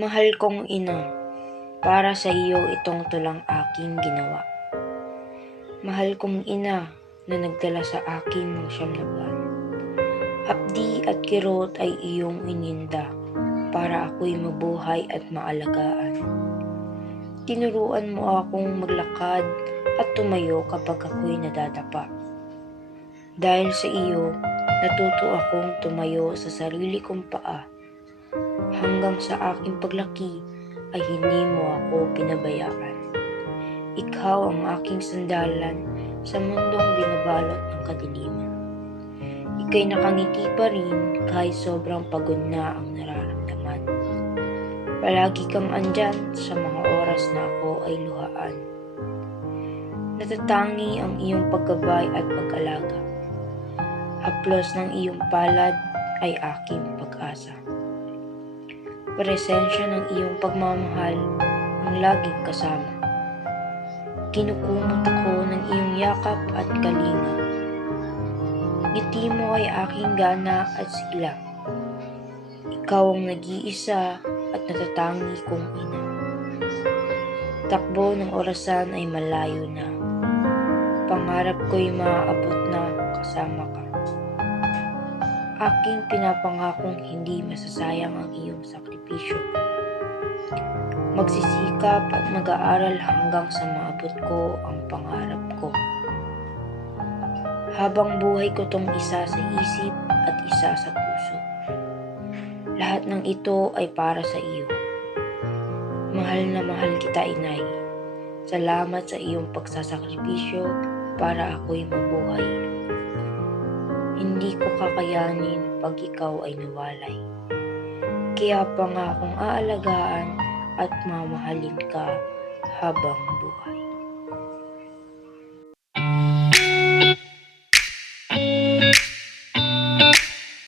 Mahal kong ina, para sa iyo itong tulang aking ginawa. Mahal kong ina na nagdala sa akin ng siyam na buwan. Hapdi at kirot ay iyong ininda para ako'y mabuhay at maalagaan. Tinuruan mo akong maglakad at tumayo kapag ako'y nadadapa. Dahil sa iyo, natuto akong tumayo sa sarili kong paa. Hanggang sa aking paglaki ay hindi mo ako pinabayaan. Ikaw ang aking sandalan sa mundong binabalot ng kadiliman. Ika'y nakangiti pa rin kahit sobrang pagod na ang nararamdaman. Palagi kang andyan sa mga oras na ako ay luhaan. Natatangi ang iyong paggabay at pag-alaga. Haplos ng iyong palad ay aking pag-asa. Presensya ng iyong pagmamahal ang laging kasama. Kinukumot ako ng iyong yakap at kalinga. Ngiti mo ay aking gana at sila. Ikaw ang nag-iisa at natatangi kong ina. Takbo ng orasan ay malayo na. Pangarap ko'y maaabot na kasama ka. Aking pinapangakong hindi masasayang ang iyong sakripisyo. Magsisikap at mag-aaral hanggang sa maabot ko ang pangarap ko. Habang buhay ko tong isa sa isip at isa sa puso. Lahat ng ito ay para sa iyo. Mahal na mahal kita, inay. Salamat sa iyong pagsasakripisyo para ako'y mabuhay. Hindi ko kakayanin pag ikaw ay nawalay. Kaya pa nga akong aalagaan at mamahalin ka habang buhay.